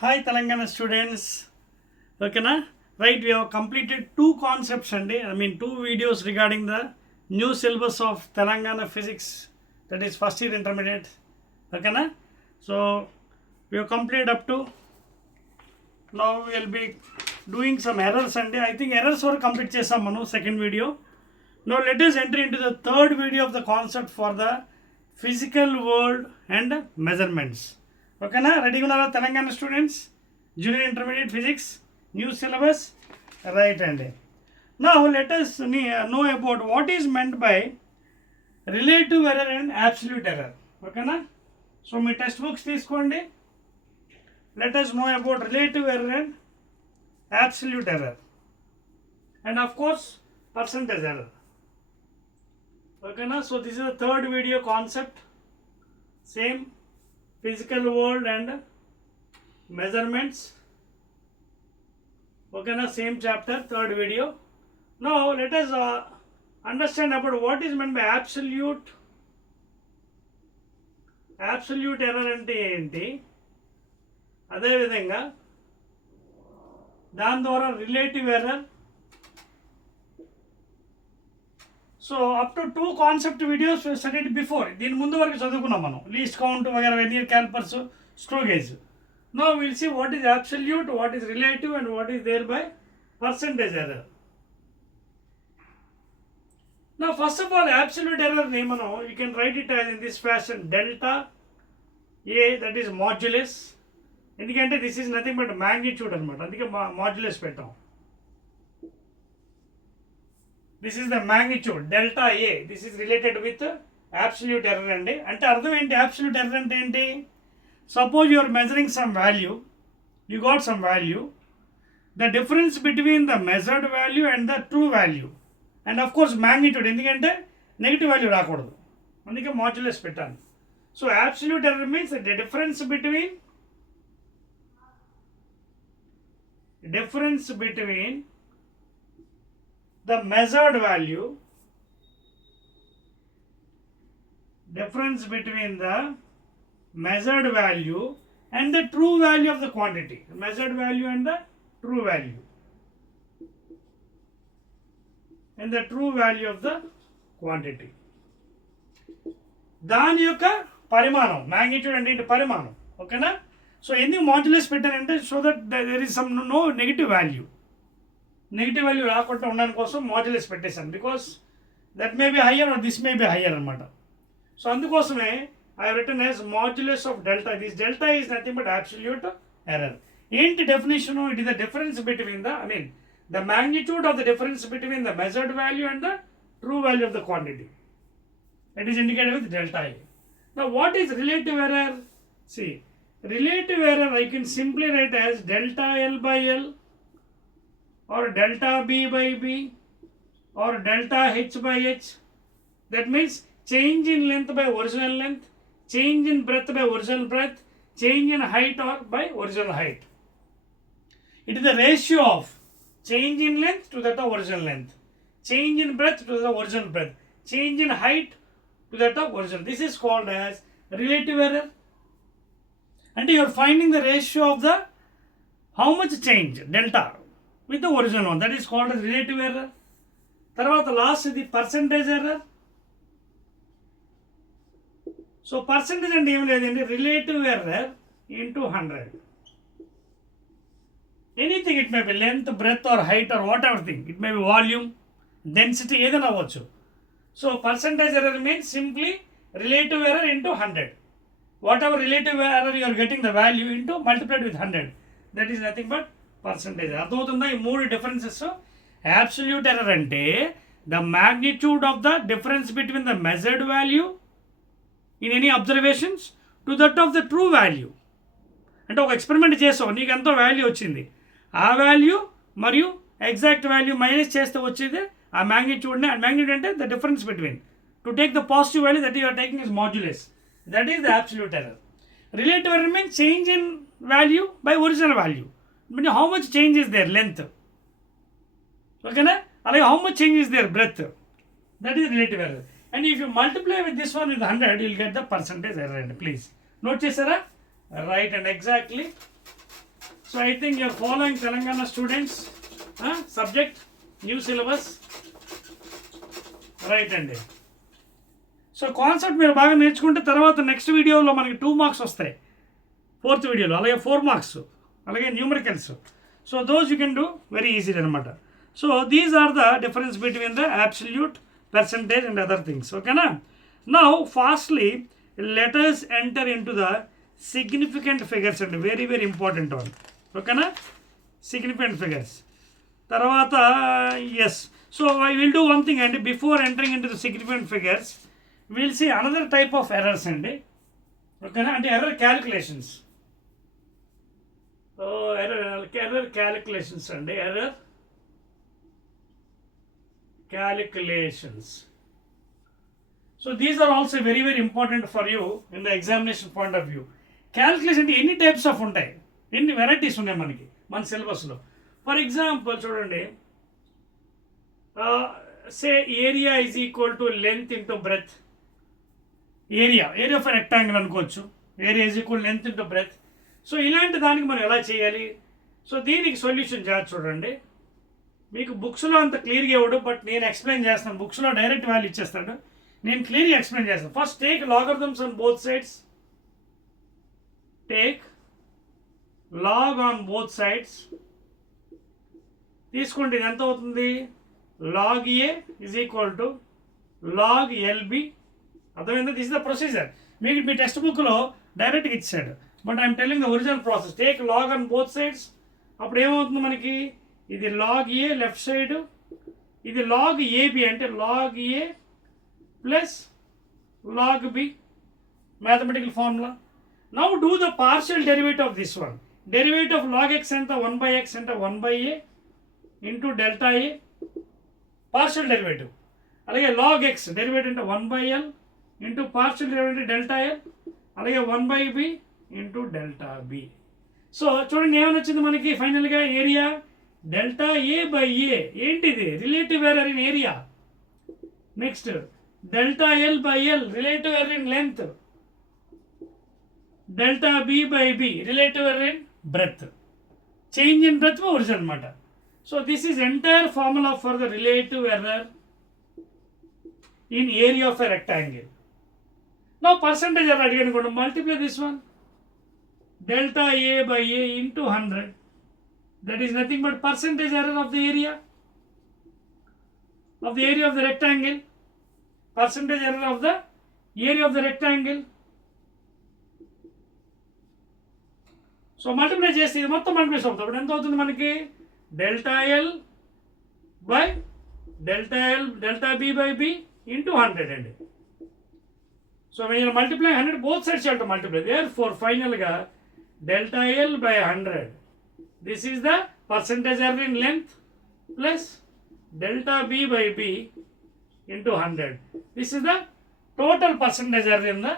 Hi Telangana students. Okay na? Right, we have completed two concepts and two videos regarding the new syllabus of Telangana physics, that is first year intermediate. Okay na? So we have completed up to now. We will be doing some errors and I think errors were complete chesam manu second video. Now let us enter into the third video of the concept for the physical world and measurements. Okay na? Ready unnara Telangana students? Junior intermediate physics, new syllabus, right hand. Now let us know about what is meant by relative error and absolute error. Okay na? So my textbooks తీసుకోండి. Let us know about relative error and absolute error, and of course percentage error. Okay na? So this is the third video concept, same physical world and measurements. Okay na? Same chapter, third video. Now let us understand about what is meant by absolute error అంటే ఏంటి, అదేవిధంగా దాని ద్వారా relative error. So up to two concept videos studied before, దీని ముందు వరకు చదువుకున్నాం మనం, లీస్ట్ కౌంట్ వగైరా, veneer callipers, screw gauge. Now we will see what is absolute, what is relative and what is thereby percentage error. Now first of all, absolute error name, you can write it as in this fashion: delta A, that is modulus. ఎందుకంటే this is nothing but magnitude అనమాట, అందుకే మాడ్యులస్ పెట్టాం. This is the magnitude delta A. This is related with absolute error అండి. అంటే అర్థం ఏంటి? absolute error అంటే ఏంటి? Suppose you are measuring some value, you got some value, the difference between the measured value and the true value, and of course magnitude, ఎందుకంటే negative value రాకూడదు, అందుకే మాడ్యులస్ పెట్టాను. So absolute error means the difference between the measured value, and the true value of the quantity. Measured value and the true value. And the true value of the quantity. దాని యొక్క పరిమాణం, మ్యాగ్నిట్యూడ్ అంటే పరిమాణం. ఓకేనా? So ఎందుకు modulus పెట్టానంటే so that there is some no negative value రాకుండా ఉండడం కోసం మాడ్యులస్ పెట్టేశాను, because that may be higher or this may be higher అనమాట. సో అందుకోసమే I have written as modulus of delta. This delta is nothing but absolute error. ఏంటి definition? It is the difference between the magnitude of the difference between the measured value and the true value of the quantity. It is indicated with delta A. Now what is relative error? See, relative error I can simply write as delta L by L, or delta B by B, or delta H by H. That means change in length by original length, change in breadth by original breadth, change in height or by original height. It is the ratio of change in length to that of original length, change in breadth to the original breadth, change in height to that of original. This is called as relative error. And you are finding the ratio of the how much change, delta, with the original one. That is called as relative error. తర్వాత last ఇది percentage error. So percentage అంటే ఏం లేదండి, relative error into 100. Anything, it may be length, breadth or height or whatever thing, it may be volume, density, ఏదైనా అవ్వచ్చు. So percentage error means simply relative error into 100. Whatever relative error you are getting the value into multiplied with 100, that is nothing but percentage. అర్థమవుతుందా ఈ మూడు differences? absolute error అంటే the magnitude of the difference between the measured value in any observations to that of the true value. అంటే ఒక ఎక్స్పెరిమెంట్ చేసావు, నీకు ఎంతో వాల్యూ వచ్చింది, ఆ వాల్యూ మరియు ఎగ్జాక్ట్ వాల్యూ మైనస్ చేస్తే వచ్చేది ఆ మ్యాగ్నిట్యూడ్ని. ఆ మ్యాగ్నిట్యూడ్ అంటే the difference between, to take the positive value that you are taking is modulus, that is the absolute error. Relative error means change in value by original value, meaning how much change is there, length, ఓకేనా, అలాగే how much change is there, breadth, that is relative error. And if you multiply with this one with 100, you will get the percentage error. And please note చేసారా? Right, and exactly so I think you're following Telangana students subject new syllabus right అండి. So concept మీరు బాగా నేర్చుకుంటే తర్వాత నెక్స్ట్ వీడియోలో మనకి 2 మార్క్స్ వస్తాయి, 4th వీడియోలో, అలాగే 4 మార్క్స్, అలాగే numericals. So those you can do very easy అనమాట. So these are the difference between the absolute, percentage and other things. Okay na? Now fastly let us enter into the significant figures and very very important one. Okay na? Significant figures tarvata yes. So I will do one thing, and before entering into the significant figures we will see another type of errors and okay na, and error calculations. Error calculations and error calculations. So these are also very very important for you in the examination point of view. Calculation అంటే ఎన్ని types of ఉంటాయి, ఎన్ని వెరైటీస్ ఉన్నాయి మనకి మన సిలబస్లో. For example చూడండి, say area is equal to length into breadth. Area of rectangle అనుకోవచ్చు, area is equal length into breadth. So ఇలాంటి దానికి మనం ఎలా చేయాలి? సో దీనికి సొల్యూషన్ చేయాలి. చూడండి, మీకు బుక్స్లో అంత క్లియర్గా ఇవ్వడు, బట్ నేను ఎక్స్ప్లెయిన్ చేస్తాను. బుక్స్లో డైరెక్ట్ వాల్యూ ఇచ్చేస్తాడు, నేను క్లియర్గా ఎక్స్ప్లెయిన్ చేస్తాను. First take logarithms on both sides. Take log on both sides. తీసుకోండి, ఇది ఎంత అవుతుంది? Log A is equal to log LB. అర్థమైందా? This is the procedure. మీకు మీ టెక్స్ట్ బుక్లో డైరెక్ట్గా ఇచ్చాడు, but I'm telling the original process. Take log on both sides. అప్పుడు ఏమవుతుంది మనకి? ఇది లాగ్ ఏ లెఫ్ట్ సైడ్, ఇది లాగ్ ఏబి అంటే log A plus log B, mathematical formula. Now do the partial derivative of this one. Derivative of log x ఎంత? 1/x అంటే 1/a into delta a, partial derivative. అలాగే log x derivative అంటే 1/l into partial derivative delta l, అలాగే 1/b into delta B. So చూడండి ఏమని వచ్చింది మనకి ఫైనల్గా? Area delta A by A. ఏంటిది? Relative error in area. Next delta L by L, relative error in length. Delta B by B, relative error in breadth. Change in breadth original అనమాట. So this is entire formula for the relative error in area of a rectangle. నా percentage error అడిగాను కూడా, multiply this one, delta A by A into 100. That is nothing but percentage error of the area of the rectangle. Percentage error of the area of the rectangle. So multiply చేస్తే ఇది మొత్తం మల్టిప్లై అవుతుంది. అప్పుడు ఎంత అవుతుంది మనకి? Delta L by delta B by B into 100 అండి. So మీరు multiply 100 both sides you have to multiply. Therefore ఫైనల్గా delta L by 100. This is the percentage error in length plus delta b by b into 100. This is the total percentage error in the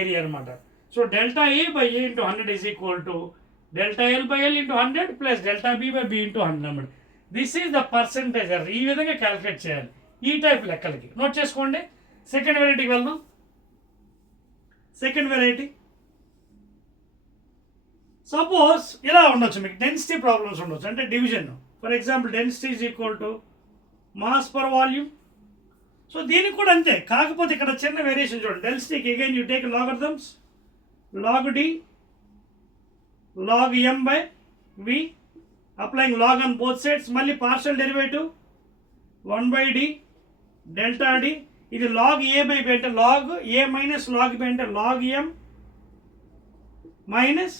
area anamata. So delta a by a into 100 is equal to delta l by l into 100 plus delta b by b into 100. This is the percentage error. ఈ విధంగా క్యాలిక్యులేట్ చేయాలి ఈ టైప్ లెక్కలకి. నోట్ చేసుకోండి. సెకండ్ వెరైటీకి వెళ్దాం. Second variety suppose ఇలా ఉండొచ్చు, మీకు డెన్సిటీ ప్రాబ్లమ్స్ ఉండొచ్చు, అంటే division. For example density is equal to mass per volume. So దీనికి కూడా అంతే, కాకపోతే ఇక్కడ చిన్న వేరియేషన్ చూడండి. డెన్సిటీకి again you take logarithms, log D log M by V, applying log on both sides. మళ్ళీ partial derivative 1/d delta D. ఇది లాగ్ ఏ బై బి అంటే log A minus log B అంటే log M minus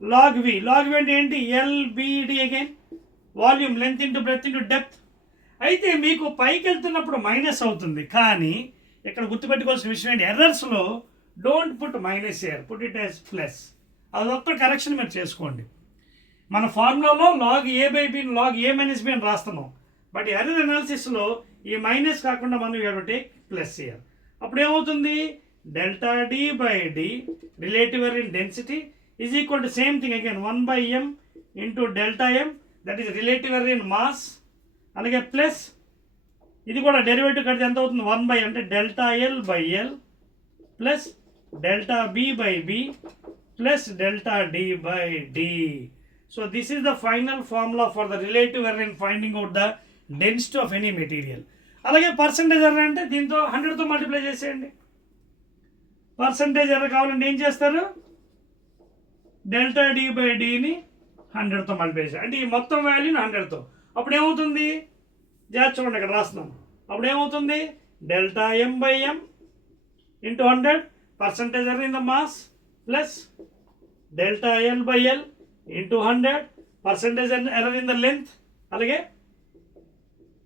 log V. Log V అంటే ఏంటి? LBD again, volume length into breath into depth. అయితే మీకు పైకి వెళ్తున్నప్పుడు మైనస్ అవుతుంది, కానీ ఇక్కడ గుర్తుపెట్టుకోవాల్సిన విషయం ఏంటి? ఎర్రర్స్లో don't put minus here, put it as plus. అదొక్క కరెక్షన్ మీరు చేసుకోండి. మన ఫార్ములాలో log A by B log A minus B అని రాస్తున్నాం, బట్ ఎర్రర్ అనాలిసిస్లో ఈ మైనస్ కాకుండా మనం you have to take plus here. అప్పుడు ఏమవుతుంది? Delta D by D relative error in density is equal to same thing again 1/m into delta m, that is relative error in mass. అలాగే plus ఇది కూడా derivative కడితే ఎంత అవుతుంది? 1/, అంటే delta L by l plus delta B by b plus delta D by d. So this is the final formula for the relative error in finding out the density of any material. అలాగే percentage error అంటే దీంతో 100తో మల్టిప్లై చేసేయండి. Percentage error కావాలంటే ఏం చేస్తారు, delta D by డిని 100తో మల్టిప్లై చేయాలి. అంటే ఈ మొత్తం వాల్యూని 100తో. అప్పుడు ఏమవుతుంది, జాగ్రత్త చూడండి ఇక్కడ రాస్తున్నాను. అప్పుడు ఏమవుతుంది, delta M by M into 100 percentage error in the mass plus delta L by L into 100 percentage error in the length, అలాగే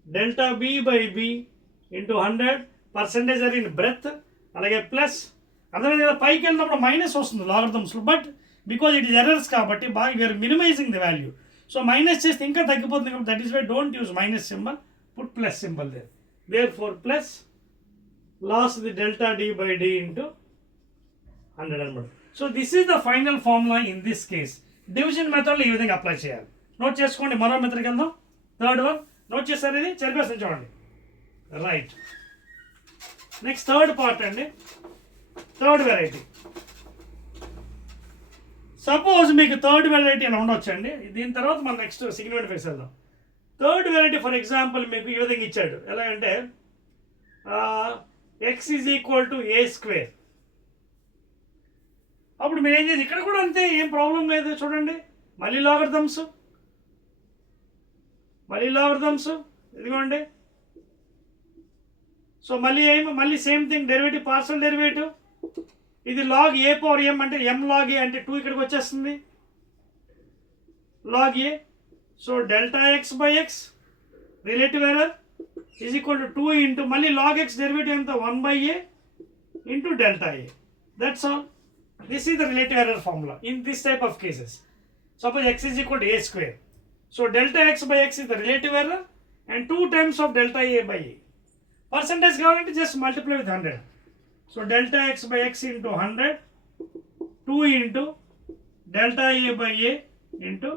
delta B by B into 100 percentage error in breadth, అలాగే ప్లస్ అర్థమైంది కదా. పైకి వెళ్ళినప్పుడు minus వస్తుంది లాగరిథమ్స్లో, but because it is errors కాబట్టి బాగా we're minimizing the value. So minus చేస్తే ఇంకా తగ్గిపోతుంది కాబట్టి that is why don't use minus symbol, put plus symbol there for plus loss the delta D by d into 100 అనమాట. So this is the final formula in this case. Division మెథడ్లో ఈ విధంగా అప్లై చేయాలి. నోట్ చేసుకోండి. మరో మెథడ్కి వెళ్దాం. థర్డ్ వన్ నోట్ చేస్తారు, ఇది చెరిపేస్తాను చూడండి. రైట్, నెక్స్ట్ థర్డ్ పార్ట్ అండి, థర్డ్ వెరైటీ. సపోజ్ మీకు థర్డ్ వెరైటీ అని ఉండొచ్చండి. దీని తర్వాత మనం నెక్స్ట్ సిగ్నిఫికెంట్ ఫిగర్స్ వెళ్దాం. థర్డ్ వెరైటీ ఫర్ ఎగ్జాంపుల్ మీకు ఈ విధంగా ఇచ్చాడు. ఎలాగంటే X is equal to a square. అప్పుడు మీరు ఏం చేసి ఇక్కడ కూడా అంతే, ఏం ప్రాబ్లం లేదు. చూడండి మళ్ళీ లాగరిథమ్స్, ఇదిగోండి. సో మళ్ళీ same thing, derivative partial derivative. ఇది లాగ్ ఏ పవర్ ఎం అంటే ఎం లాగ్ ఏ అంటే 2 ఇక్కడికి వచ్చేస్తుంది log a. So delta x by x relative error is equal to 2 into మళ్ళీ లాగ్ ఎక్స్ డెరివేటివ్ ఎంత 1 by A into delta a. That's all. This is the relative error formula in this type of cases. Suppose x is equal to a square. So delta x by x is the relative error and 2 times of delta a by a. Percentage kavalante just multiply with 100. So delta x by x into 100, 2 into delta a by a into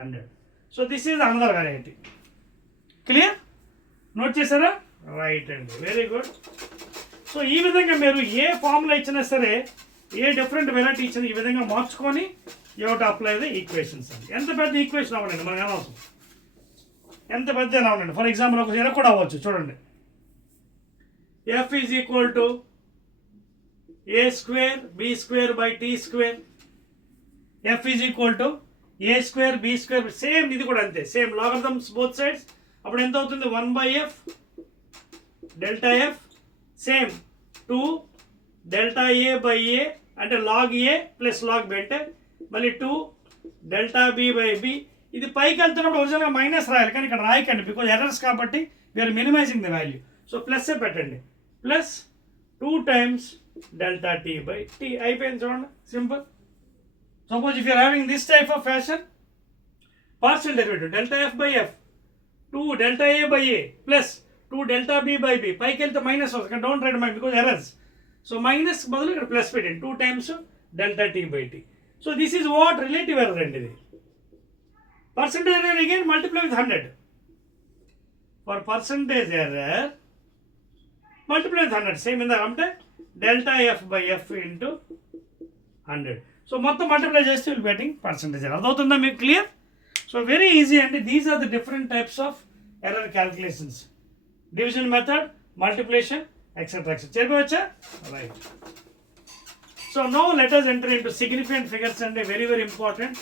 100. So this is another variety. Clear? Note chesara? Right and very good. So ee vidhanga meeru ఏ ఫార్ములా ఇచ్చినా సరే, a different variety ఇచ్చిన ఈ విధంగా మార్చుకొని you have to apply the equations అండి. ఎంత పెద్ద ఈక్వేషన్ అవ్వండి మనకు అనవసరం, ఎంత పెద్ద అవ్వండి. ఫర్ ఎగ్జాంపుల్ ఒక ఇలా కూడా అవ్వచ్చు. చూడండి f is equal to a square b square by t square. F is equal to a square b square, same ఇది కూడా అంతే, సేమ్ లాగరిథమ్స్ బోత్ సైడ్స్. అప్పుడు ఎంత అవుతుంది 1 by F delta F, same 2 delta A by A అంటే log A plus log B అంటే మళ్ళీ 2 delta B by B. ఇది పైకి వెళ్తున్నప్పుడు ఒరిజినల్గా మైనస్ రాయాలి, కానీ ఇక్కడ రాయకండి బికాజ్ ఎర్రర్స్ కాబట్టి we're minimizing the value. So plus పెట్టండి, plus 2 times delta T by T. అయిపోయింది చూడండి, simple. Suppose if you're having this type of fashion, partial derivative delta F by F 2 delta A by A plus 2 delta B by B. పైకి వెళ్తే మైనస్ వస్తుంది, don't write my because errors. So minus బదులు ఇక్కడ plus పెట్టండి, 2 times delta T by tea. So this is what relative error అండి. ఇది percentage error again multiply with 100. For percentage error multiply with 100, same ఇందాక అంటే delta F by f into 100. So మొత్తం multiply చేస్తే will getting percentage error. అదవుతుందా మీకు clear? So very easy అండి. These are the different types of error calculations. Division method, multiplication, etc. చెప్పవచ్చా? Right. So now let us enter into significant figures and very very important.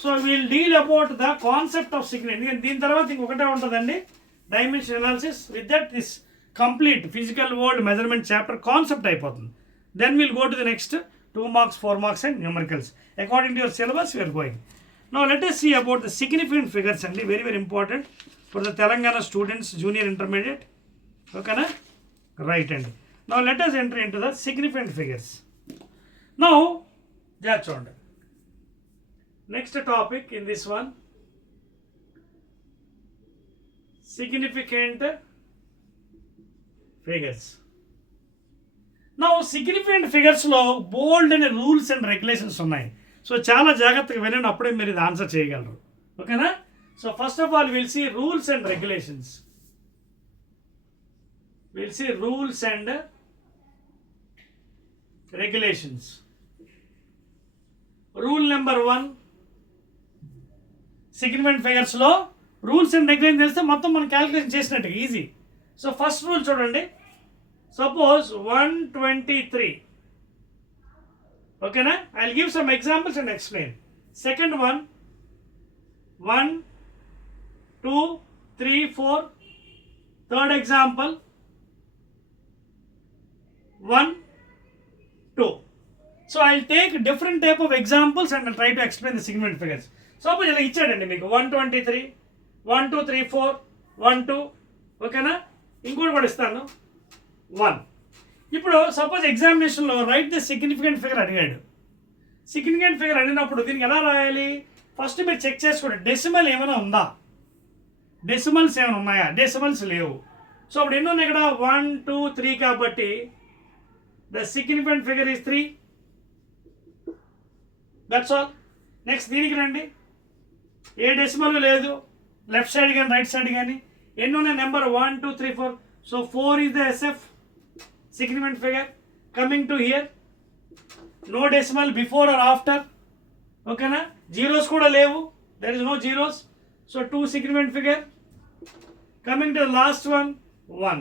So we'll deal about the concept of significant. దీని తర్వాత ఇంకొకటే ఉంటుందండి, dimension analysis. With that this complete physical world measurement chapter concept అయిపోతుంది. Then will go to the next 2 marks 4 marks and numericals according to your syllabus we are going. Now let us see about the significant figures అండి, very very important for the Telangana students, junior intermediate. ఓకేనా? Right అండి. Now let us enter into the significant figures. Now just చూడండి, next topic in this one, significant figures. Now significant figures లో bold అనే rules and regulations ఉన్నాయి. So చాలా జాగ్రత్తగా వినండి, అప్పుడే మీరు ఇది ఆన్సర్ చేయగలరు. ఓకేనా? So first of all will see rules and regulations. We'll see rules and regulations. Rule number 1 significant ఫిగర్స్లో రూల్స్ అండ్ రెగ్యులేషన్ తెలిస్తే మొత్తం మనం క్యాలిక్యులేషన్ చేసినట్టు ఈజీ. సో ఫస్ట్ రూల్ చూడండి, సపోజ్ 123. ఓకేనా, I will give some examples and explain. Second one 1 2 3 4. Third example 1 2. So I'll take different type of examples and I'll try to explain the significant figures. Suppose ఇలా ఇచ్చాడండి మీకు 123 1 2 3 4 1 2. ఓకేనా, ఇంకోటి కూడా ఇస్తాను 1. ఇప్పుడు సపోజ్ ఎగ్జామినేషన్లో రైట్ ది సిగ్నిఫికెంట్ ఫిగర్ అడిగాడు. సిగ్నిఫికెంట్ ఫిగర్ అడిగినప్పుడు దీనికి ఎలా రాయాలి? ఫస్ట్ మీరు చెక్ చేసుకోండి, డెసిమల్ ఏమైనా ఉందా, డెసిమల్స్ ఏమైనా ఉన్నాయా? డెసిమల్స్ లేవు. సో అప్పుడు ఎన్ని ఉన్నాయి ఇక్కడ? 1 2 3 కాబట్టి the significant figure is 3. That's all. Next దీనికి రండి, ఏ డెసిమల్ లేదు, లెఫ్ట్ సైడ్ కానీ రైట్ సైడ్ కానీ. ఎన్ని ఉన్నాయి? Number 1 2 3 4. So 4 is the SF significant figure. Coming to here, no decimal before or after. ఓకేనా, జీరోస్ కూడా లేవు, there is no zeros. So 2 significant figure. Coming to the last one 1.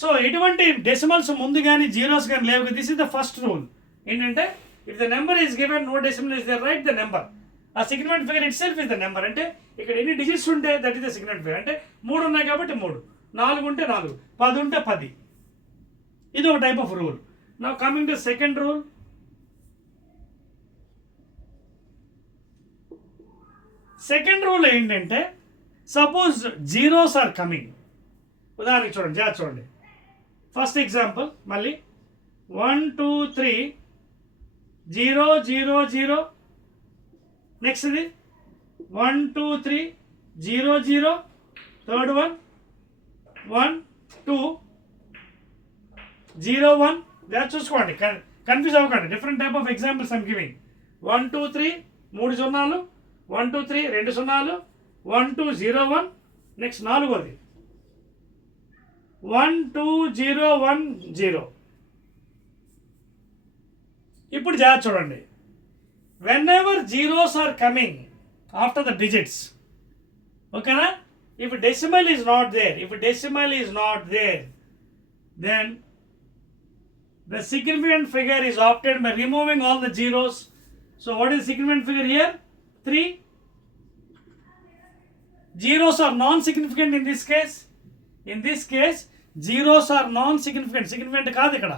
So ఎటువంటి decimals ముందు కానీ zeros కానీ లేవు. This is the first rule. ఏంటంటే if the number is given, no decimal is there, write the number. ఆ significant figure itself is the number. అంటే ఇక్కడ ఎన్ని డిజిట్స్ ఉంటే that is the significant figure. అంటే 3 ఉన్నాయి కాబట్టి 3, 4 ఉంటే 4, 10 ఉంటే 10. ఇది ఒక type of rule. Now coming to second rule. Second rule ఏంటంటే సపోజ్ జీరోస్ ఆర్ కమింగ్. ఉదాహరణకి చూడండి, జాగ్రత్త చూడండి. ఫస్ట్ ఎగ్జాంపుల్ మళ్ళీ 1 2 3 0 0 0. నెక్స్ట్ ఇది 1 2 3 0 0. Third one 1 2 0 1. జాగ్రత్త చూసుకోండి, కన్ఫ్యూజ్ అవ్వకండి. Different type of examples I'm giving. 1 2 3 3 సున్నాలు, 1 2 3 2 సున్నాలు, 1 2 0 1. నెక్స్ట్ నాలుగోది 1 2 0 1 0. ఇప్పుడు జాగ్రత్త చూడండి, whenever zeros are coming after the digits, ఓకేనా, if decimal is not there, if decimal is not there, then the significant figure is obtained by removing all the zeros. So what is significant figure here? 3. Zeros are non-significant in this case. In this case, zeros are non-significant. Significant కాదు ఇక్కడ.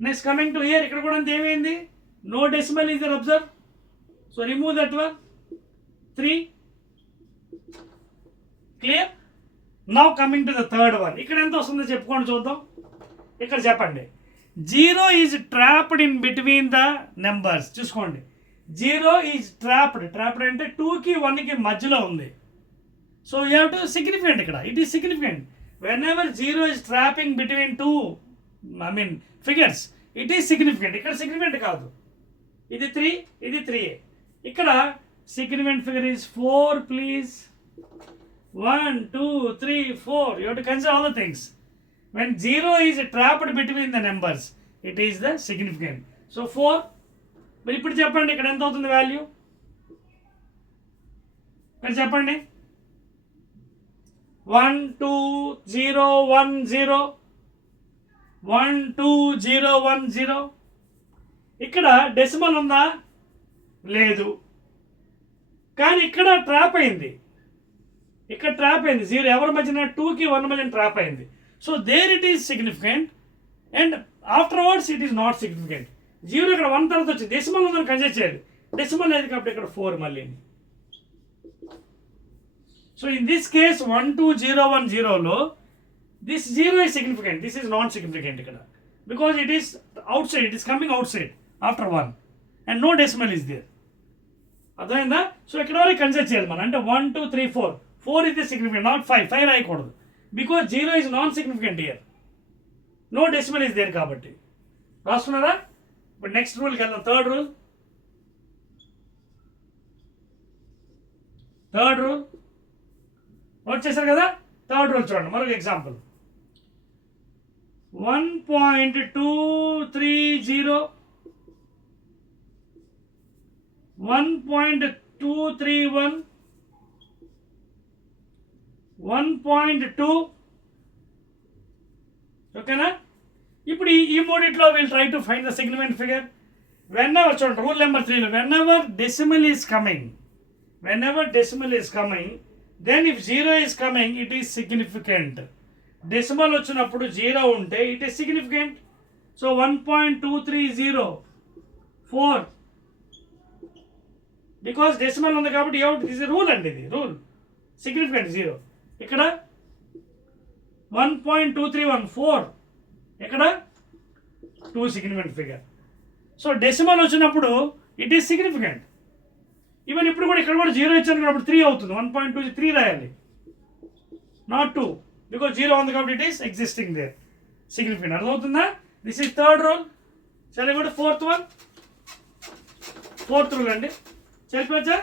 Next coming to here, ఇక్కడ కూడా ఏమైంది? No decimal is there, observe. So remove that one. 3. Clear? Now coming to the third one. ఇక్కడ ఎంత వస్తుందో చెప్పుకోండి చూద్దాం. ఇక్కడ చెప్పండి, zero is trapped in between the numbers. చూసుకోండి, జీరో ఈజ్ ట్రాప్డ్. ట్రాప్డ్ అంటే 2కి 1కి మధ్యలో ఉంది. So you have to significant. ఇక్కడ it is significant. Whenever zero is trapping between 2 figures, it is significant. ఇక్కడ సిగ్నిఫికెంట్ కాదు. ఇది 3, ఇది 3. ఇక్కడ significant figure is 4 please. 1 2 3 4. You have to consider all the things. When 0 is trapped between the numbers, it is the significant. So 4. మరి ఇప్పుడు చెప్పండి, ఇక్కడ ఎంత అవుతుంది వాల్యూ? ఇక్కడ చెప్పండి, 1 2 0 1 0. 1 2 0 1 0. ఇక్కడ డెసిమల్ ఉందా? లేదు. కానీ ఇక్కడ ట్రాప్ అయింది. ఇక్కడ ట్రాప్ అయింది. 0 ఎవరి మధ్యన? 2కి 1 మధ్యన ట్రాప్ అయింది. So there it is significant and afterwards it is not significant. 0 ఇక్కడ 1 తర్వాత వచ్చింది, డెసిమల్ ఉందని కన్సిడర్ చేయాలి. డెసిమల్ లేదు కాబట్టి ఇక్కడ 4 మళ్ళీ. సో ఇన్ దిస్ కేస్ 1 2 0 1 0లో దిస్ 0 is significant, this is not significant ఇక్కడ, because it is outside, it is coming outside after 1 and no decimal is there. అర్థమైందా? సో ఇక్కడ వరకు కన్సిడర్ చేయాలి మనం. అంటే 1 2 3 4. 4 is the significant, not 5. 5 రాయకూడదు. Because 0 is non-significant here. No decimal is there కాబట్టి. రాసుకున్నారా? ఇప్పుడు నెక్స్ట్ రూల్కి వెళ్దాం. Third rule. నోట్ చేశారు కదా? థర్డ్ రూల్ చూడండి, మరొక ఎగ్జాంపుల్. 1.230 1.231, 1.2. ఓకేనా? ఇప్పుడు ఈ మూడిట్లో will try to find the significant figure. Whenever, చూడండి రూల్ నెంబర్ 3లో, whenever decimal is coming, then if 0 is coming, it is significant. Decimal వచ్చినప్పుడు 0 ఉంటే it is significant. So 1.230, because decimal ఉంది కాబట్టి this is రూల్ అండి, ఇది rule. Significant 0. ఇక్కడ 1.231, ఇక్కడ 2 సిగ్నిఫికెంట్ ఫిగర్. సో డెసిమల్ వచ్చినప్పుడు ఇట్ ఈస్ సిగ్నిఫికెంట్. ఈవెన్ ఇప్పుడు కూడా ఇక్కడ కూడా 0 ఇచ్చాను కాబట్టి 3 అవుతుంది. 1.23 రాయాలి, నాట్ 2, బికాజ్ 0 ఉంది కాబట్టి it is existing there, significant. అర్థమవుతుందా? This is third rule. సరే, కూడా ఫోర్త్ రూల్ అండి. సరిపోచ్చా?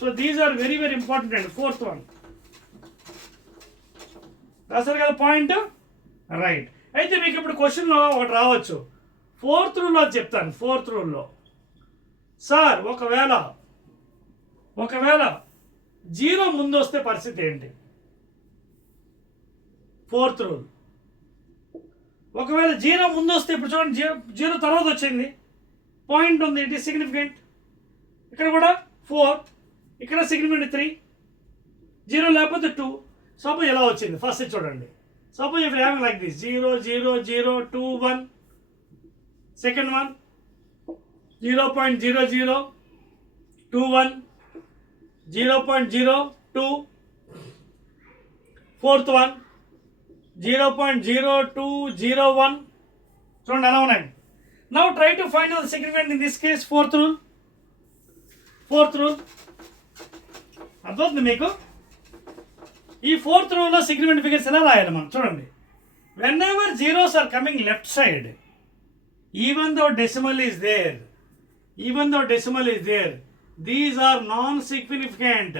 So these are very very important అండి. ఫోర్త్ వన్ రాశారు కదా పాయింట్, రైట్. అయితే మీకు ఇప్పుడు క్వశ్చన్లో ఒకటి రావచ్చు. ఫోర్త్ రూల్లో చెప్తాను. ఫోర్త్ రూల్లో, సార్ ఒకవేళ 0 ముందు వస్తే పరిస్థితి ఏంటి? ఫోర్త్ రూల్, ఒకవేళ 0 ముందు వస్తే, ఇప్పుడు చూడండి 0 తర్వాత వచ్చింది, పాయింట్ ఉంది, ఇట్ ఈస్ సిగ్నిఫికెంట్. ఇక్కడ కూడా 4, ఇక్కడ సిగ్నిఫికెంట్ 3, 0 లేకపోతే 2. సపోజ్ ఎలా వచ్చింది ఫస్ట్ చూడండి. Suppose if having like this 0 0 0 2 1, second one 0.0021, 0.02, fourth one 0.0201. చూడండి ఎలా ఉన్నాయి. Now try to find the significant in this case. Fourth rule అర్థమవుతుంది మీకు? ఈ ఫోర్త్ రూల్లో సిగ్నిఫికెంట్ ఫిగర్స్ ఎలా రాయాలి మనం? చూడండి, whenever zeros are coming left side, even though decimal is there, these are non-significant.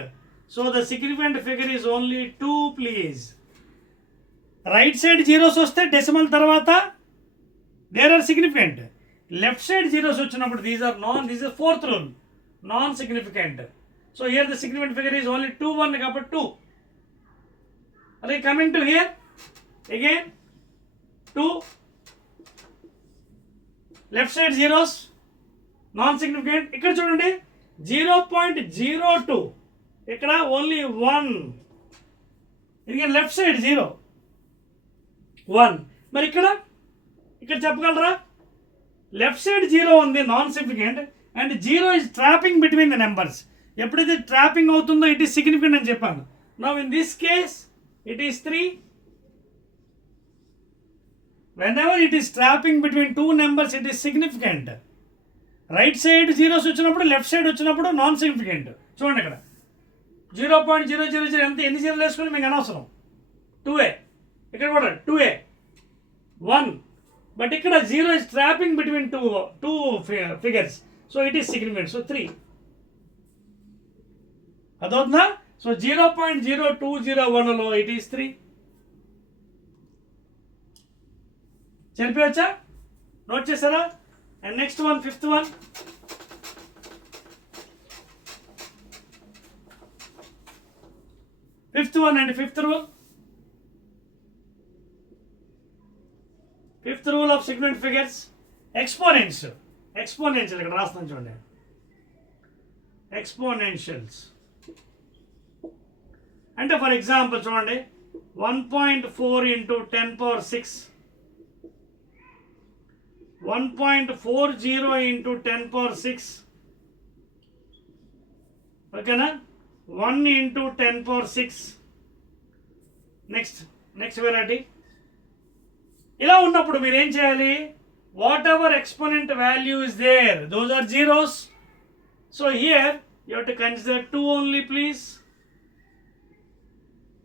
So the significant figure is only 2, please. Right side zeros వస్తే decimal తర్వాత there are significant. Left side zeros వచ్చినప్పుడు these are this is fourth rule, non-significant. So here the significant figure is only 2 1 కాబట్టి 2. Are you coming to here again 2, left side zeros non significant. ఇక్కడ చూడండి 0.02, ఇక్కడ ఓన్లీ 1, ఇది left side 0 1. మరి ఇక్కడ చెప్పగలరా? Left side 0 ఉంది, non significant, and 0 is trapping between the numbers. ఎప్పుడైతే ట్రాపింగ్ అవుతుందో ఇట్ ఈస్ సిగ్నిఫికెంట్ అని చెప్పాను. Now in this case it is 3. Whenever it is trapping between two numbers, it is significant. Right side zeros వచ్చినప్పుడు, left side వచ్చినప్పుడు non significant. చూడండి ఇక్కడ 0.000 ఎన్ని జీరోలు వేసుకుని మీకు అనవసరం. 2a, ఇక్కడ కూడా 2a 1, బట్ ఇక్కడ 0 is trapping between two figures, so it is significant. So 3 అదవుతుందా? సో 0.0201లో ఇట్ ఈస్ 3. చనిపోయచ్చా? నోట్ చేశారా? And next one, fifth one. And fifth rule of significant figures, exponential ఇక్కడ రాస్తాను చూడండి. ఎక్స్పోనెన్షియల్స్ అంటే ఫర్ ఎగ్జాంపుల్ చూడండి 1.4 into 10 power 6, 1.40 into 10 power 6, ఓకేనా, 1 into 10 power 6. Next variety. ఇలా ఉన్నప్పుడు మీరు ఏం చేయాలి? Whatever exponent value is there, those are zeros. So here you have to consider 2 only please.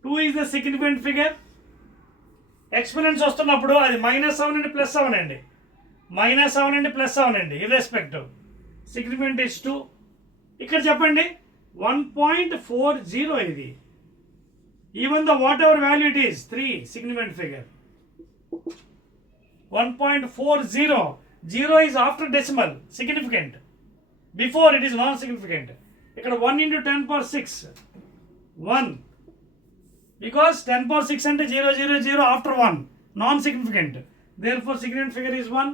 2 is the significant figure. Exponents వస్తున్నప్పుడు అది -7 అండి +7 అండి, -7 అండి +7 అండి, ఇర్రెస్పెక్టివ్. Significant is 2. ఇక్కడ చెప్పండి 1.40 ఇది. Even the what ever value it is 3 significant figure. 1.40, 0 is after decimal, significant. Before it is non significant. ఇక్కడ 1 into 10 power 6 1, because 10 power 6 అంటే 0 0 0 after 1 non significant, therefore significant figure is 1.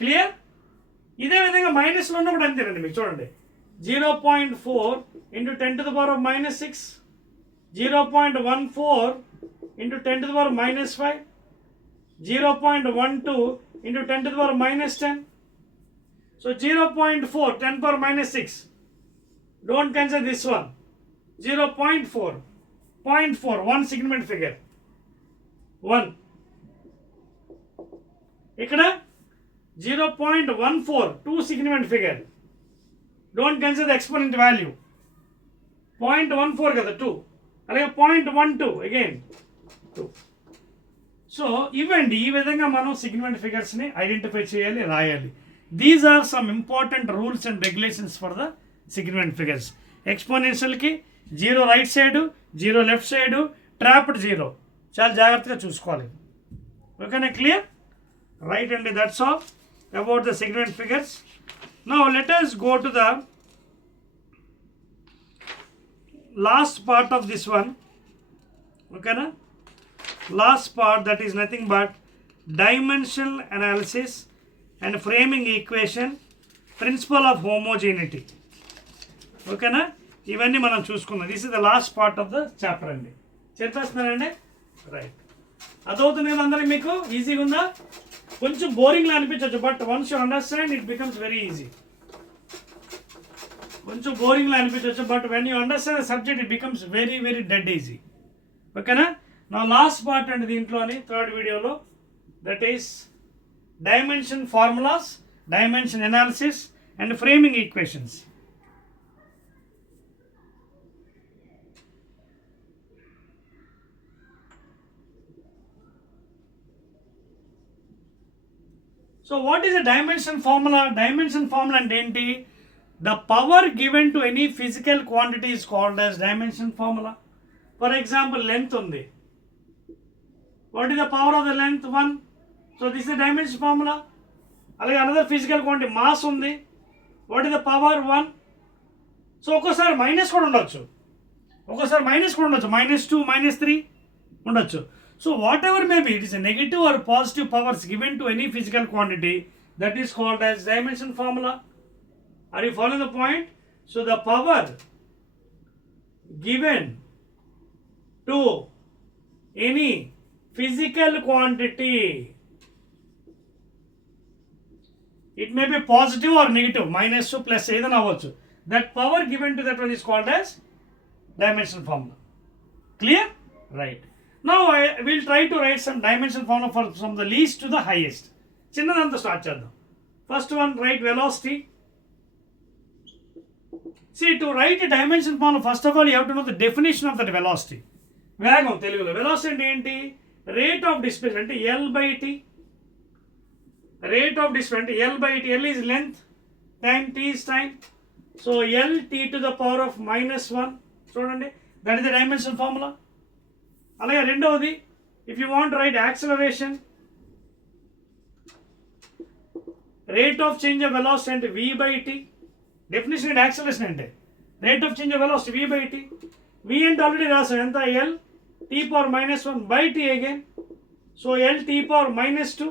క్లియర్? ఇదే విధంగా మైనస్లో ఉన్నప్పుడు అంతేనండి. మీకు చూడండి 0.4 into 10 to the power of minus 6, 0.14 into 10 to the power of minus 5, 0.12 into 10 to the power of minus 10. So 0.4 10 power minus 6. Don't consider this one. 0.4 0.4 one significant figure 1. ఇక్కడ 0.14 2 significant figure. Don't consider the exponent value. 0.14 కదా 2, అలాగే 0.12 again 2. సో ఇవ్వండి, ఈ విధంగా మనం సిగ్నిఫికెంట్ ఫిగర్స్ని identify చేయాలి, రాయాలి. These are some important rules and regulations for the significant figures. ఎక్స్పోనెన్షియల్కి 0 right side, 0 left side, trapped 0 చాలా జాగ్రత్తగా చూసుకోవాలి. ఓకేనా? క్లియర్? రైట్ అండి. That's all about the significant figures. Now let us go to the last part of this one. ఓకేనా? Last part, that is nothing but dimensional analysis and framing equation, principle of homogeneity. ఓకేనా? ఇవన్నీ మనం చూసుకున్నాం. This is the last part of the chapter అండి. చెప్పేస్తున్నానండి. రైట్, అదవుతుంది కదా అందరికి? మీకు ఈజీగా ఉందా? కొంచెం బోరింగ్లా అనిపించవచ్చు, but once you understand it becomes very easy. కొంచెం బోరింగ్లా అనిపించవచ్చు, but when you understand the subject it becomes very very dead easy. ఓకేనా? నా లాస్ట్ పార్ట్ అండి దీంట్లోని థర్డ్ వీడియోలో, that is dimension formulas, dimension analysis and framing equations. So what is the dimension formula? Dimension formula అంటే ఏంటి? The power given to any physical quantity is called as dimension formula. For example length ఉంది. What is the power of the length? 1. So this is the dimension formula. అలాగే another physical quantity mass ఉంది. What is the power? 1. So ఒక్కోసారి minus కూడా ఉండొచ్చు, ఒక్కోసారి minus కూడా ఉండొచ్చు, -2 -3 ఉండొచ్చు. So whatever may be, it is a negative or positive powers given to any physical quantity, that is called as dimension formula. Are you following the point? So the power given to any physical quantity, it may be positive or negative, -2 plus ఏదైనా అవ్వచ్చు. that power given to that one is called as dimension formula. Clear? Right. Now I will try to write some dimension formula for from the least to the highest. చిన్నదంతా start చేద్దాం. First one, write velocity. See, to write a dimension formula, first of all you have to know the definition of that velocity. వేగం తెలుగులో velocity అంటే ఏంటి? Rate of displacement అంటే L by T. Rate of displacement అంటే L by T. L is length, time T is time. So L T to the power of -1. చూడండి, that is the dimension formula. అలాగే రెండవది, if you want write acceleration, rate of change of velocity అంటే v by T. Definition అంటే acceleration అంటే rate of change of velocity v by T. v అంటే ఆల్రెడీ రాసాం, ఎంత? L t power -1 by t again. So L t power -2.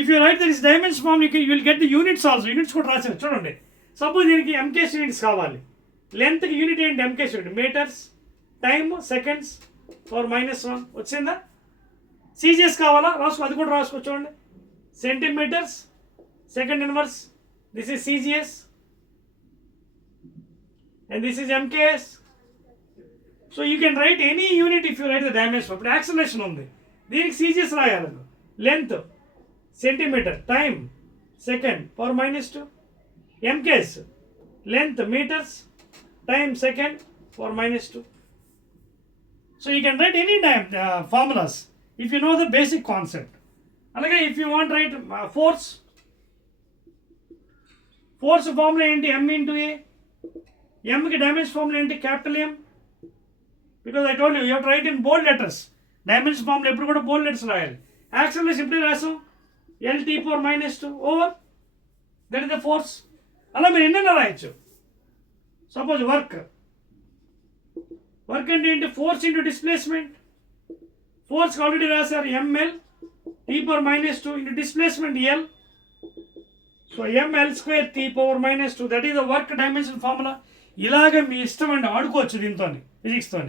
If you write this dimension form, you will get the units also. Units కూడా రాసారు చూడండి. సపోజ్ దీనికి MKS units కావాలి. లెంత్కి unit ఏంటి? MKS unit, meters, time seconds power -1 వచ్చిందా? CGS కావాలా? రాసుకో, అది కూడా రాసుకో. చూడండి, centimeters second inverse, this is CGS and this is MKS. So you can write any unit if you write the dimension. ఇప్పుడు యాక్సిలరేషన్ ఉంది, దీనికి CGS రాయాలి. Length centimeter, time second power -2. MKS length meters, time second power -2. So you can write any formulas if you know the basic concept. అలాగే if you want write force formula ఏంటి? M into A. Mకి dimension formula ఏంటి? Capital M. Because I told you have to write in bold letters. Dimension formula ఎప్పుడు కూడా bold letters రాయాలి. యాక్సిలరేషన్ ఎప్పుడు రాసాం? L T power -2 over that is the force. అలా మీరు ఎన్నైనా రాయొచ్చు. సపోజ్ వర్క్ అంటే ఏంటి? Force into displacement. Force already రాశారు ML T power -2 into displacement L. So ML square T power -2 that is the work dimension formula. ఇలాగ మీ ఇష్టం అండి, ఆడుకోవచ్చు దీంతో, ఫిజిక్స్తో.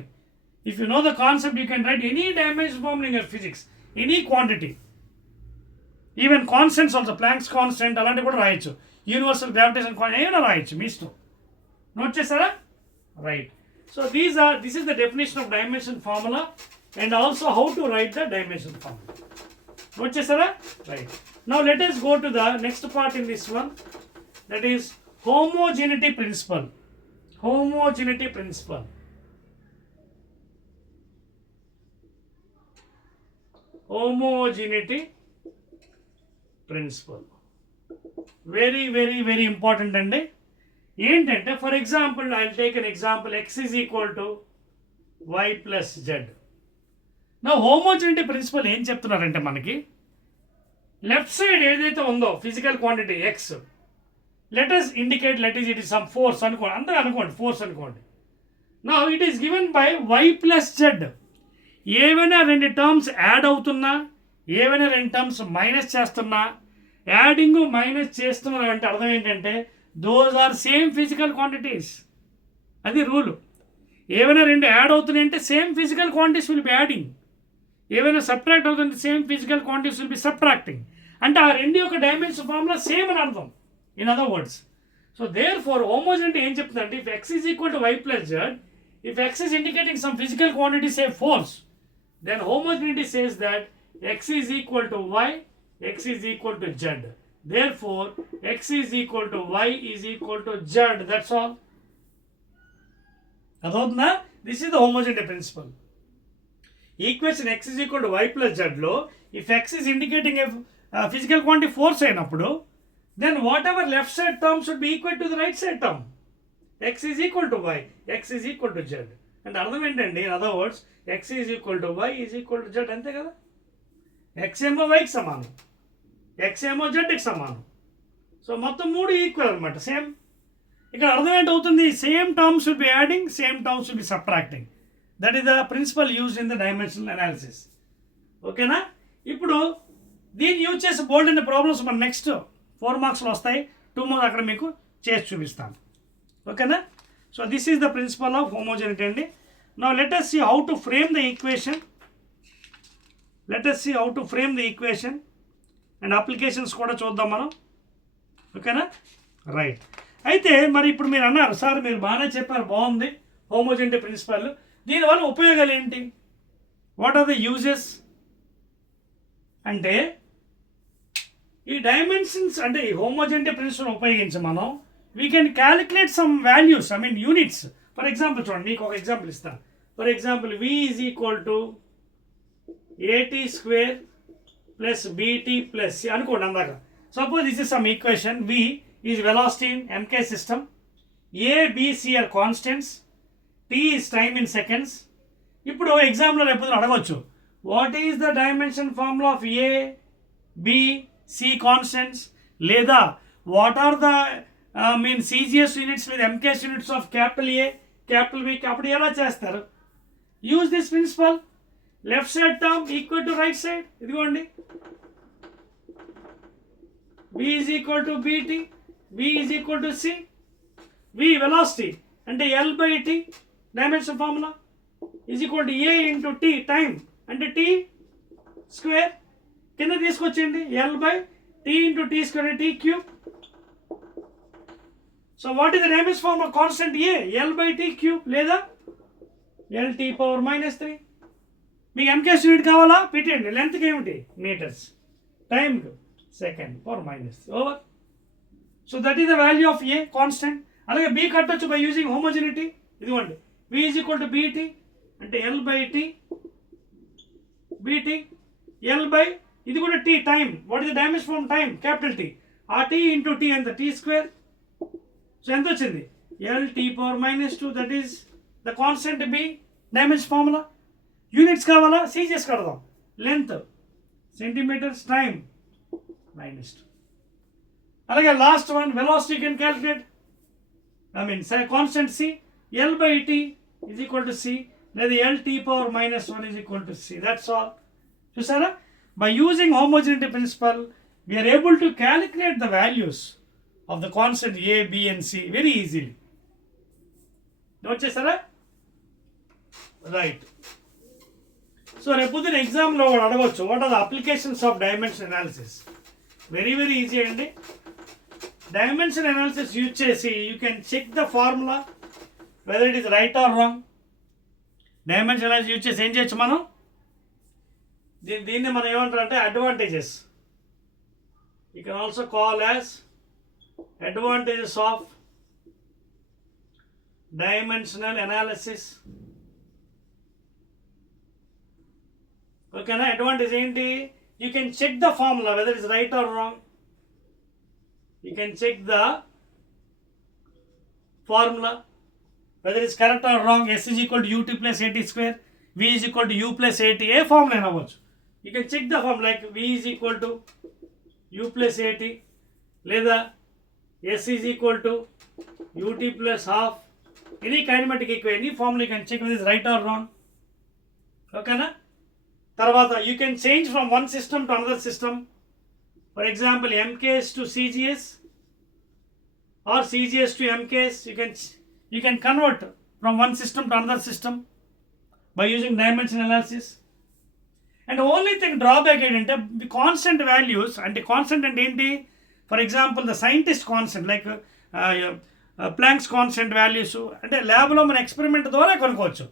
If you know the concept you can write any dimension formula in physics, any quantity, even constants also, Planck's constant అలాంటివి కూడా రాయొచ్చు. యూనివర్సల్ గ్రావిటేషన్ కాన్స్టెంట్ ఏమైనా రాయొచ్చు మీ ఇష్టం. నోట్ చేస్తారా? Right. So this is the definition of dimension formula and also how to write the dimension formula. Note chesara? Right. Now let us go to the next part in this one, that is homogeneity principle. Homogeneity principle. Homogeneity principle. Very, very, very important అండి. ఏంటంటే for example I will take an example, x is equal to y plus Z. నా హోమోజెనిటీ ప్రిన్సిపల్ ఏం చెప్తున్నారంటే మనకి left side ఏదైతే ఉందో physical quantity x, let us indicate let it is some force అనుకోండి, అంతే అనుకోండి, ఫోర్స్ అనుకోండి. నా it is given by y plus z. ఏవైనా రెండు టర్మ్స్ యాడ్ అవుతున్నా, ఏవైనా రెండు టర్మ్స్ మైనస్ చేస్తున్నా, యాడింగ్ మైనస్ చేస్తున్నారు అంటే అర్థం ఏంటంటే those are same physical quantities. అది రూలు. ఏవైనా రెండు యాడ్ అవుతున్నాయి అంటే same physical quantities will be adding. ఏవైనా సబ్ట్రాక్ట్ అవుతుంటే same physical quantities will be subtracting. అంటే ఆ రెండు యొక్క డైమెన్షన్ ఫార్ములా సేమ్ అని అర్థం, in other words. So therefore homogeneity ఏం చెప్తుందంటే if x is equal to y plus z, if x is indicating some physical quantity say force, then homogeneity says that x is equal to y, x is equal to z. Therefore, x is equal to y is equal to z. That's all. Adhodna, this is the homogeneity principle. Equation x is equal to y plus z lo, if x is indicating a physical quantity force ainappudu, then whatever left side term should be equal to the right side term. X is equal to y, x is equal to z. And అర్థం ఏంటండి, in other words x is equal to y is equal to z, అంతే కదా. x ఏమో వైకి సమానం, x ఏమో zకి సమానం. సో మొత్తం మూడు ఈక్వల్ అనమాట, సేమ్. ఇక్కడ అర్థం ఏంటవుతుంది, same terms will be adding, same terms will be subtracting. That is the principle used in the dimensional analysis. ఓకేనా? ఇప్పుడు దీన్ని యూజ్ చేసి బోల్డ్ అనే ప్రాబ్లమ్స్ మన నెక్స్ట్ 4 మార్క్స్లో వస్తాయి. 2 మార్క్స్ అక్కడ మీకు చేసి చూపిస్తాను. ఓకేనా? So this is the principle of homogeneity అండి. Now let us see how to frame the equation. Let us see how to frame the equation and applications కూడా చూద్దాం మనం. ఓకేనా? రైట్. అయితే మరి ఇప్పుడు మీరు అన్నారు సార్ మీరు బాగానే చెప్పారు, బాగుంది హోమోజెనిటీ ప్రిన్సిపల్, దీనివల్ల ఉపయోగాలు ఏంటి, వాట్ ఆర్ ద యూజెస్ అంటే ఈ డైమెన్షన్స్ అంటే ఈ హోమోజెనిటీ ప్రిన్సిపల్ ఉపయోగించి మనం we can calculate some values, I mean units. For example, చూడండి మీకు ఒక ఎగ్జాంపుల్ ఇస్తాను. For example v is equal to at square plus bt plus c అనుకోండి అందాక. Suppose this is some equation, v is velocity in mk system, a b c are constants, t is time in seconds. ఇప్పుడు example రేపు అడగవచ్చు, what is the dimension formula of a b c constants, లేదా what are the CGS units with MKS units of capital A, capital B, capital ఎలా చేస్తారు? Use this principle. Left side term equal to right side, ఇదిగోండి v is equal to bt, v is equal to c. v velocity అంటే l by t dimension formula is equal to a into t time అంటే t square, కింద తీసుకొచ్చింది l by t into t square t cube. So what is the dimension form of constant a? L by t cube లేదా l t power -3. మీకు MKS unit కావాలా పెట్టండి, లెంత్కి ఏమిటి meters, టైంకి second power -3 over. So that is the value of a constant. అలాగే b కట్టొచ్చు by using homogeneity. ఇదిగోండి v is equal to bt అంటే l by t bt, l by ఇది కూడా t time. What is the dimension form time, capital T. ఆ t into t అంత t square. So ఎంత వచ్చింది, l t power -2, that is the constant b dimension formula. Units కావాలా, CGS కడదాం, length centimetres, time -2. అలాగే last one velocity can calculate. say constant c, L by t is equal to c, లేదా L t power -1 is equal to c. That's all. చూసారా? By using homogeneity principle, we are able to calculate the values of the constant a, b and c very easily. Note చేస్తారా? Right. So రేపు ఎగ్జామ్లో అడగవచ్చు, what are the applications of dimension analysis. Very very easy అండి. Dimension analysis use చేసి you can check the formula whether it is right or wrong. Dimension analysis use చేసి ఏం చేయొచ్చు మనం, దీన్ని మనం ఏమంటారు అంటే advantages. You can also call as advantages of dimensional analysis. ఓకేనా? అడ్వాంటేజ్ ఏంటి? You can check the formula whether is right or wrong. You can check the formula whether is correct or wrong. S is equal to ut plus at square, v is equal to u plus at. ఏ formula అయినా అవ్వచ్చు. You can check the formula like v is equal to u plus at, లేదా S is equal to ut plus half. Any kinematic equation, any formula you can check whether it's right or wrong. Okay na? Tarvata, you can change from one system to another system. For example, MKS to CGS or CGS to MKS. You can convert from one system to another system by using dimension analysis. And the only thing drawback ఏంటంటే the constant values and the constant and ఏంటి, for example the scientist constant like planks constant values అంటే ల్యాబ్లో మన ఎక్స్పెరిమెంట్ ద్వారా కనుక్కోవచ్చు.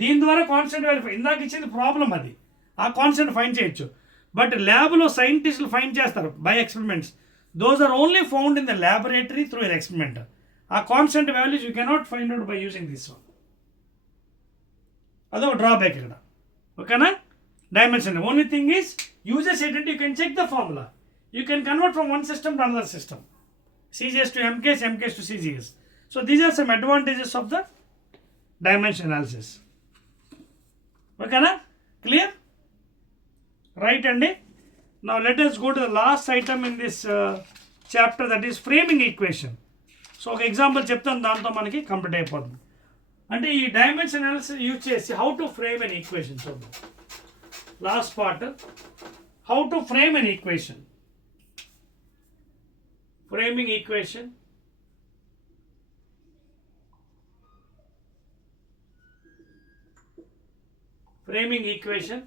దీని ద్వారా constant value ఇందాక ఇచ్చింది ప్రాబ్లం, అది ఆ కాన్స్టెంట్ ఫైండ్ చేయొచ్చు. బట్ ల్యాబ్లో సైంటిస్టులు ఫైండ్ చేస్తారు by experiments. Those are only found in the laboratory through an experiment. ఆ constant values you cannot find out by using this one. అదొక డ్రాబ్యాక్ ఇక్కడ. ఓకేనా? Dimension only thing is uses ఏంటంటే you can check the formula, you can convert from one system to another system. CGS to MKS, MKS to CGS. So these are some advantages of the dimension analysis. Okay na? Clear? Right andi? Now let us go to the last item in this chapter, that is framing equation. So ఒక example చెప్తాను, దాంతో మనకి complete అయిపోతుంది. అంటే ఈ dimension analysis use చేసి how to frame an equation చూద్దాం. Last part, how to frame an equation. Framing equation. Framing equation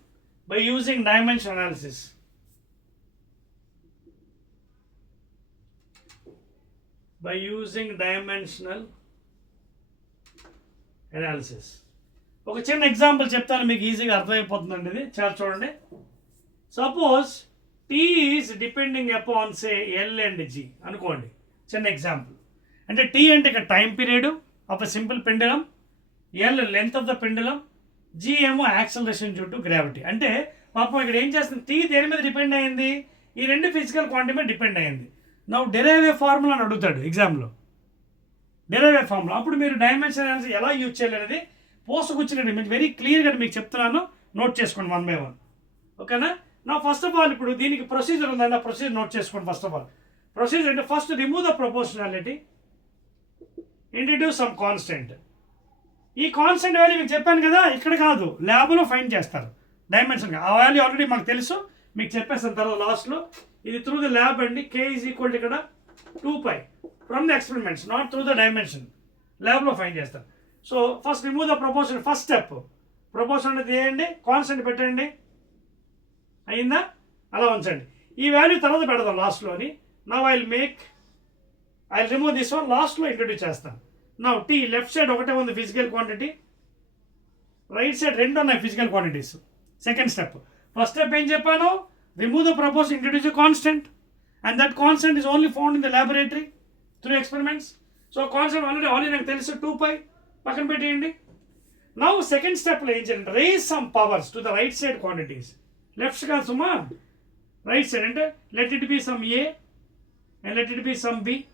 by using dimension analysis. By using dimensional analysis. ఒక చిన్న ఎగ్జాంపుల్ చెప్తాను, మీకు ఈజీగా అర్థమైపోతుందండి. ఇది చాలా చూడండి. Suppose T is depending upon say L and G అనుకోండి. చిన్న ఎగ్జాంపుల్ అంటే T అంటే ఇక్కడ time period of a simple pendulum, L length of the pendulum, G ఏమో యాక్సలరేషన్ డ్యూ టు గ్రావిటీ. అంటే పాపం ఇక్కడ ఏం చేస్తుంది, T దేని మీద డిపెండ్ అయ్యింది, ఈ రెండు ఫిజికల్ క్వాంటిటీ మీద డిపెండ్ అయ్యింది. నౌ డెరైవ్ ఫార్ములా అని అడుగుతాడు ఎగ్జామ్లో, డెరైవ్ ఫార్ములా. అప్పుడు మీరు డైమెన్షన్ అనాలిసిస్ ఎలా యూజ్ చేయాలి అనేది పోసుకొచ్చినట్టు మీకు వెరీ క్లియర్గా మీకు చెప్తున్నాను, నోట్ చేసుకోండి 1 by 1. ఓకేనా? నా ఫస్ట్ ఆఫ్ ఆల్ ఇప్పుడు దీనికి ప్రొసీజర్ ఉందండి, ఆ ప్రొసీజర్ నోట్ చేసుకోండి. ఫస్ట్ ఆఫ్ ఆల్ ప్రొసీజర్ అంటే first remove the proportionality, introduce some constant. ఈ కాన్స్టెంట్ వాల్యూ మీకు చెప్పాను కదా, ఇక్కడ కాదు ల్యాబ్లో ఫైండ్ చేస్తారు డైమెన్షన్. ఆ వాల్యూ ఆల్రెడీ మాకు తెలుసు, మీకు చెప్పేస్తాను తర్వాత లాస్ట్లో. ఇది త్రూ ద ల్యాబ్ అండి. K ఈజ్ ఈక్వల్ టు ఇక్కడ 2π from the experiments, not through the dimension. ల్యాబ్లో ఫైండ్ చేస్తారు. So first remove the proportion. First step proportion అనేది చేయండి, కాన్స్టెంట్ పెట్టండి. అయిందా? అలా ఉంచండి. ఈ వాల్యూ తర్వాత పెడదాం లాస్ట్లోని. Now I remove this one, లాస్ట్లో ఇంట్రడ్యూస్ చేస్తాను. నవ్ T లెఫ్ట్ సైడ్ ఒకటే ఉంది ఫిజికల్ క్వాంటిటీ, రైట్ సైడ్ 2 ఉన్నాయి physical quantities. Second step. First step ఏం చెప్పాను, remove the propose, introduce a constant, and that constant is only found in the laboratory through experiments. So constant already నాకు తెలుసు 2π, పక్కన పెట్టేయండి. Now second స్టెప్లో ఏం చేయాలంటే raise some powers to the right side quantities. లెఫ్ట్ కాదు సుమా, రైట్ సైడ్ అంటే let it be some A and let it be some B.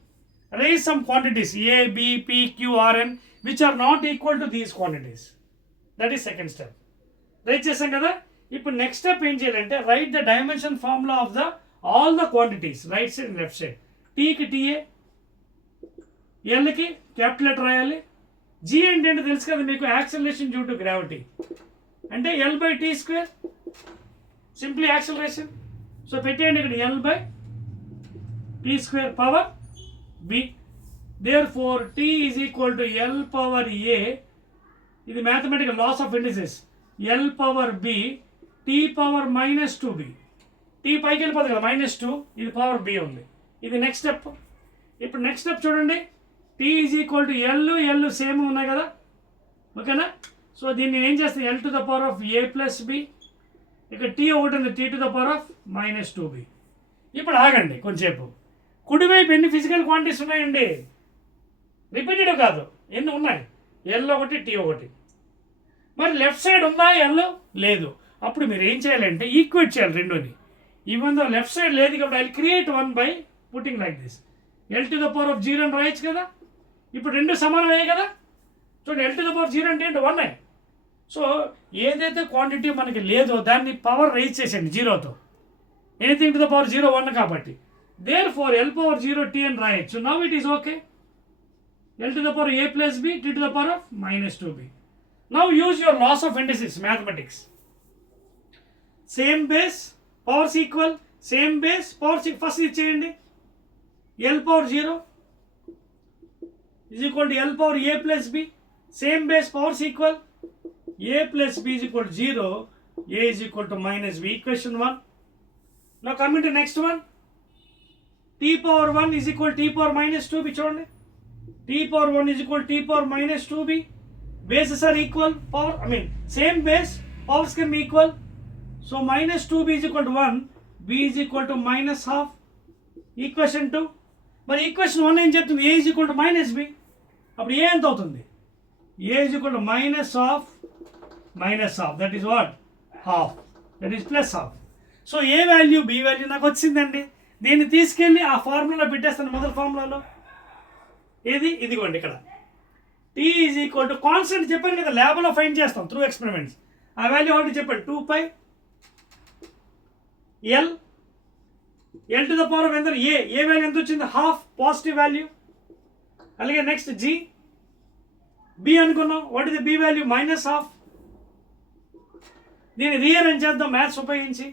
Raise some quantities A, B, P, Q, R, N which are not equal to these quantities. That is second step. Write చేసాం కదా. ఇప్పుడు next step ఏం చేయాలంటే write the dimension formula of the all the quantities right side and left side. టీకి టీఏ, ఎల్కి capital letter రాయాలి. G అంటే ఏంటో తెలుసు కదా మీకు, యాక్సలరేషన్ డ్యూ టు గ్రావిటీ అంటే L by t square, simply acceleration. So పెట్టేయండి ఇక్కడ l by t square power b. Therefore t is equal to L power A, ఇది mathematical laws of indices, L power B t power minus 2b. t పైకి వెళ్ళిపోతుంది కదా -2, ఇది power b ఉంది. ఇది next step. ఇప్పుడు నెక్స్ట్ స్టెప్ చూడండి, t is equal to L same ఉన్నాయి కదా, ఓకేనా. సో దీన్ని నేను ఏం చేస్తాను, L to the power of A plus b, ఇక్కడ t ఒకటి ఉంది, t to the power of -2b. ఇప్పుడు ఆగండి కొంచెంసేపు. కుడివైపు ఎన్ని ఫిజికల్ క్వాంటిటీస్ ఉన్నాయండి, రిపీటెడ్ కాదు, ఎన్ని ఉన్నాయి, ఎల్ ఒకటి టీ ఒకటి. మరి లెఫ్ట్ సైడ్ ఉందా ఎల్, లేదు. అప్పుడు మీరు ఏం చేయాలంటే ఈక్వేట్ చేయాలి రెండుని. ఈవెన్ దో లెఫ్ట్ సైడ్ లేదు కాబట్టి I create 1 by putting like this, L to the power of 0 అని రాయొచ్చు కదా. ఇప్పుడు రెండు సమానం అయ్యాయి కదా. చూడండి ఎల్ టు ద పవర్ 0 అంటే ఏంటి, 1. సో ఏదైతే క్వాంటిటీ మనకి లేదో దాన్ని పవర్ రైజ్ చేసేయండి 0తో. ఎనీథింగ్ టు ద పవర్ 0 1 కాబట్టి therefore L power 0 t అని రాయొచ్చు. Now it is okay. L to the power A plus B, t to the power of -2b. Now use your laws of indices, mathematics. Same base, powers equal, same base, powers equal. First ఇది చేయండి, L power 0 is equal to L power A plus B. Same base, powers equal, A plus B is equal to 0, A is equal to -b. Equation 1. Now coming to next one, t power 1 is equal to t power -2b. చూడండి, t power 1 is equal to t power -2b. Bases are equal, same base, powers can be equal. So -2b is equal to 1, b is equal to -half. Equation 2. మరి ఈక్వేషన్ 1 ఏం చెప్తుంది, a is equal to -b. అప్పుడు a ఎంత అవుతుంది, a is equal to -half, that is what, half, that is +half. So a value b value నాకు వచ్చిందండి. దీన్ని తీసుకెళ్ళి ఆ ఫార్ములాలో పెట్టేస్తాను, మొదటి ఫార్ములాలో. ఏది, ఇదిగోండి ఇక్కడ t is equal to constant చెప్పాను కదా, ల్యాబ్లో ఫైండ్ చేస్తాం త్రూ ఎక్స్పెరిమెంట్స్. ఆ వాల్యూ ఒకటి చెప్పాడు, 2π L to the power of ఎంత, ఏ వాల్యూ ఎంత వచ్చింది, హాఫ్, పాజిటివ్ వాల్యూ. అలాగే నెక్స్ట్ g, b అనుకున్నాం, what is the b value, -half. దీన్ని రీఅరేంజ్ చేద్దాం మ్యాథ్స్ ఉపయోగించి.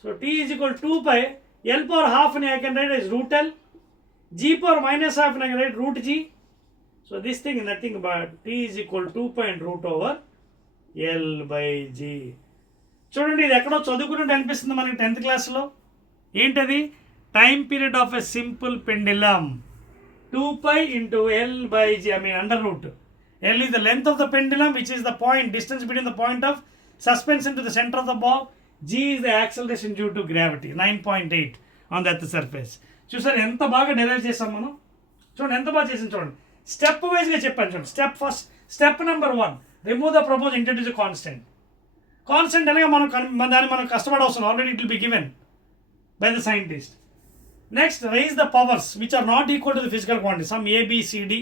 So t is equal 2π L power half and I can write as root L, g power -half and I can write root g. So this thing is nothing but t is equal to 2π and root over L by g. చూడండి ఇది ఎక్కడో చదువుకున్నట్టు అనిపిస్తుంది మనకి 10th క్లాస్లో. ఏంటది, time period of a simple pendulum, 2π into L by g, under root. L is the length of the pendulum, which is the point, distance between the point of suspension to the center of the bob. G is the acceleration due to gravity, 9.8 on the earth surface. చూసారు ఎంత బాగా డెరైవ్ చేసాం మనం, చూడండి ఎంత బాగా చేసాం. చూడండి స్టెప్ వైజ్గా చెప్పాను. చూడండి step number 1, remove the propose, introduce constant. Constant అనగా దాన్ని మనం కష్టపడవసరం, already it will be given by the scientist. Next raise the powers which are not equal to the physical quantity, some ABCD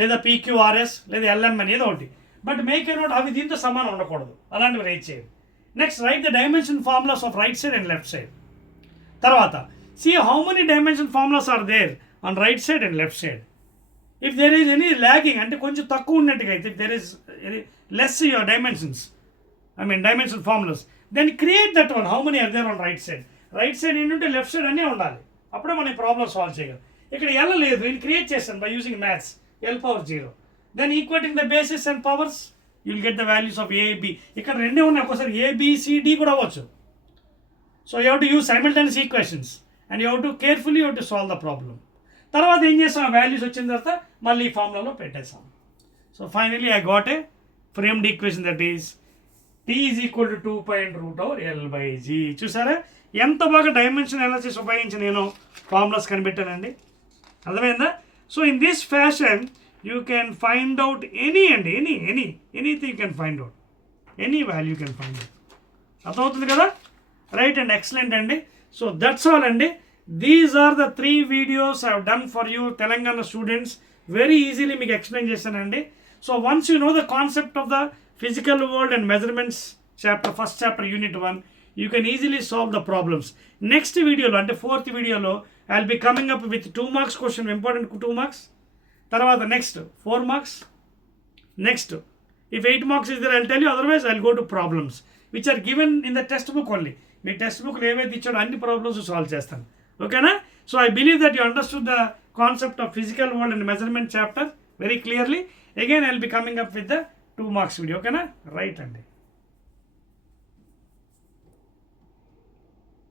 లేదా PQRS లేదా LMN ఏదో ఒకటి. బట్ మేక్ ఏ నోట్, అవి దీంతో సమానం ఉండకూడదు, అలాంటివి రైజ్ చేయండి. Next right the dimension formulas of right side and left side. తర్వాత see how many dimension formulas are there on right side and left side. If there is any lagging, అంటే కొంచెం తక్కువ ఉన్నట్టుగా అయితే, if there is any less your dimensions, dimension formulas, then create that one. How many are there on right side? Right side ఏంటంటే left side అన్నీ ఉండాలి, అప్పుడే మనం ప్రాబ్లమ్ సాల్వ్ చేయగలం. ఇక్కడ L లేదు, నేను క్రియేట్ చేస్తాను by using maths, L power 0. Then equating the basis and powers, you will get the values of A, B. ఇక్కడ రెండే ఉన్నాయి, ఒకసారి ABCD కూడా అవ్వచ్చు. So you have to use simultaneous equations and you have to carefully you have to solve the problem. తర్వాత ఏం చేస్తాం, వాల్యూస్ వచ్చిన తర్వాత మళ్ళీ ఈ ఫార్ములాలో పెట్టేస్తాం. So finally I got a framed equation, that is t is equal to 2π root over L by g. చూసారా ఎంత బాగా డైమెన్షన్ అనాలిసిస్ ఉపయోగించి నేను ఫార్ములాస్ కనిపెట్టానండి, అర్థమైందా? So in this fashion you can find out anything you can find out, any value can find out. అర్థమవుతుంది కదా, right and excellent అండి. సో దట్స్ ఆల్ అండి. These are the 3 videos I have done for you, Telangana students. Very easily మీకు explain చేశానండి. So once you know the concept of the physical world and measurements chapter, first chapter unit 1, you can easily solve the problems. Next వీడియోలో అంటే 4th వీడియోలో I will be coming up with 2 marks question, important 2 marks. తర్వాత next 4 marks. Next if 8 marks is there, I'll tell you, otherwise I'll go to problems which are given in the test book only. Me text బుక్లో ఏవైతే ఇచ్చాడో అన్ని problems solve చేస్తాను. ఓకేనా? So I believe that you understood the concept of physical world and measurement chapter very clearly. Again I will be coming up with the 2 marks video. ఓకేనా? Right అండి.